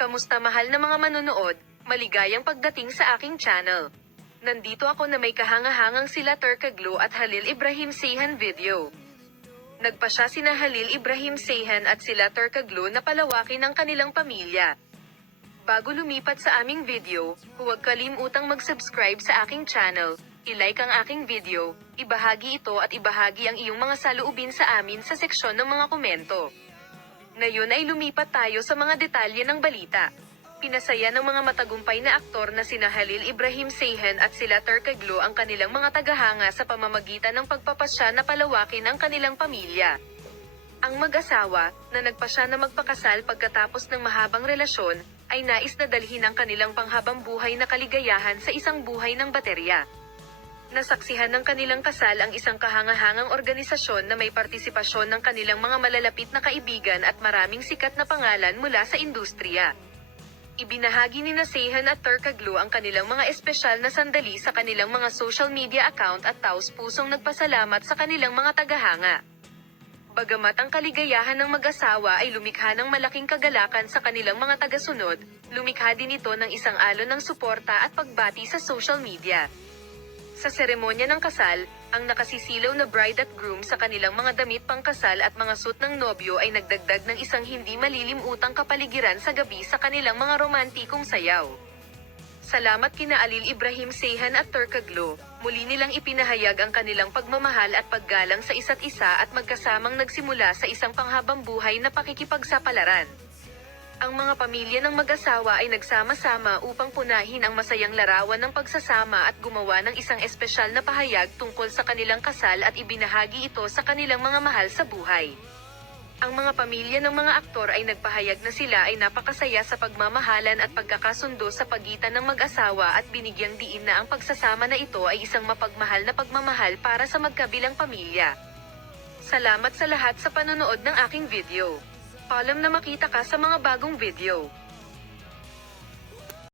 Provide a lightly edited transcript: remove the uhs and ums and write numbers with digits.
Kamusta mahal na mga manonood, maligayang pagdating sa aking channel. Nandito ako na may kahangahangang sila Turkaglo at Halil Ibrahim Seyhan video. Nagpasya sina Halil Ibrahim Seyhan at sila Turkaglo na palawakin ang kanilang pamilya. Bago lumipat sa aming video, huwag kalimutang mag-subscribe sa aking channel, i-like ang aking video, ibahagi ito at ibahagi ang iyong mga saloobin sa amin sa seksyon ng mga komento. Ngayon ay lumipat tayo sa mga detalye ng balita. Pinasaya ng mga matagumpay na aktor na sina Halil Ibrahim Seyhan at sila Turkaglo ang kanilang mga tagahanga sa pamamagitan ng pagpapasya na palawakin ang kanilang pamilya. Ang mag-asawa, na nagpasya na magpakasal pagkatapos ng mahabang relasyon, ay nais na dalhin ang kanilang panghabang buhay na kaligayahan sa isang buhay ng baterya. Nasaksihan ng kanilang kasal ang isang kahangahangang organisasyon na may partisipasyon ng kanilang mga malalapit na kaibigan at maraming sikat na pangalan mula sa industriya. Ibinahagi ni Seyhan at Turkaglo ang kanilang mga espesyal na sandali sa kanilang mga social media account at taos-pusong nagpasalamat sa kanilang mga tagahanga. Bagamat ang kaligayahan ng mag-asawa ay lumikha ng malaking kagalakan sa kanilang mga tagasunod, lumikha din ito ng isang alon ng suporta at pagbati sa social media. Sa seremonya ng kasal, ang nakasisilaw na bride at groom sa kanilang mga damit pangkasal at mga suit ng nobyo ay nagdagdag ng isang hindi malilimutang kapaligiran sa gabi sa kanilang mga romantikong sayaw. Salamat kina Halil Ibrahim Seyhan at Turkaglo, muli nilang ipinahayag ang kanilang pagmamahal at paggalang sa isa't isa at magkasamang nagsimula sa isang panghabang buhay na pakikipagsapalaran. Ang mga pamilya ng mag-asawa ay nagsama-sama upang punahin ang masayang larawan ng pagsasama at gumawa ng isang espesyal na pahayag tungkol sa kanilang kasal at ibinahagi ito sa kanilang mga mahal sa buhay. Ang mga pamilya ng mga aktor ay nagpahayag na sila ay napakasaya sa pagmamahalan at pagkakasundo sa pagitan ng mag-asawa at binigyang diin na ang pagsasama na ito ay isang mapagmahal na pagmamahal para sa magkabilang pamilya. Salamat sa lahat sa panonood ng aking video. Paalam na makita ka sa mga bagong video.